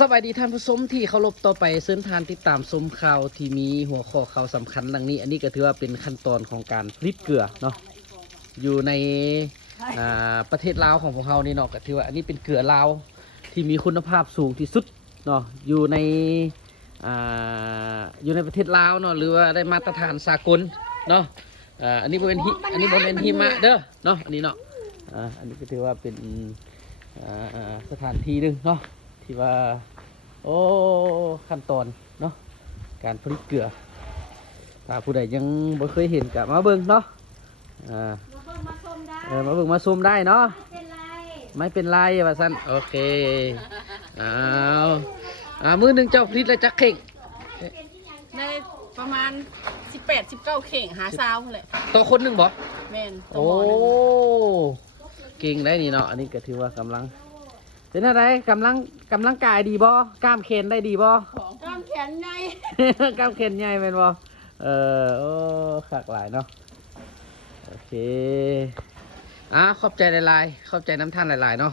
สวัสดีท่านผู้ชมที่เคารพต่อไปเส้นทางติดตามชมข่าวที่มีหัวข้อข่าวสำคัญดังนี้อันนี้ก็ถือว่าเป็นขั้นตอนของการผลิตเกลือเนาะอยู่ในประเทศลาวของพวกเรานี่เนาะก็ถือว่าอันนี้เป็นเกลือลาวที่มีคุณภาพสูงที่สุดเนาะอยู่ในประเทศลาวเนาะหรือว่าได้มาตรฐานสากลเนาะอันนี้บ่เป็นหิมะเด้อเนาะอันนี้เนาะอันนี้ก็ถือว่าเป็นสถานที่หนึงเนาะที่ว่าโอ้ขั้นตอนเนาะการผลิตเกลือถ้าผู้ใดยังบ่เคยเห็นก็มาเบิ่งเนาะมาเบิ่งมาชมได้เนาะไม่เป็นไรว่าซั่นโอเคมื้อหนึงเจ้าผลิตแล้วจักเข่งได้ประมาณ18-19 เข่งหาซาวแหละต่อคนหนึงบ่แม่นโอ้เก่งได้นี่เนาะอันนี้ก็ถือว่ากำลังเป็นอะไรกำลังกายดีบ่กล้ามแขนได้ดีบ่กล้ามแขนใหญ่ กล้ามแขนใหญ่เป็นบ่โอ้ขากหลายเนาะโอเคขอบใจหลายๆขอบใจน้ำท่านหลายๆเนาะ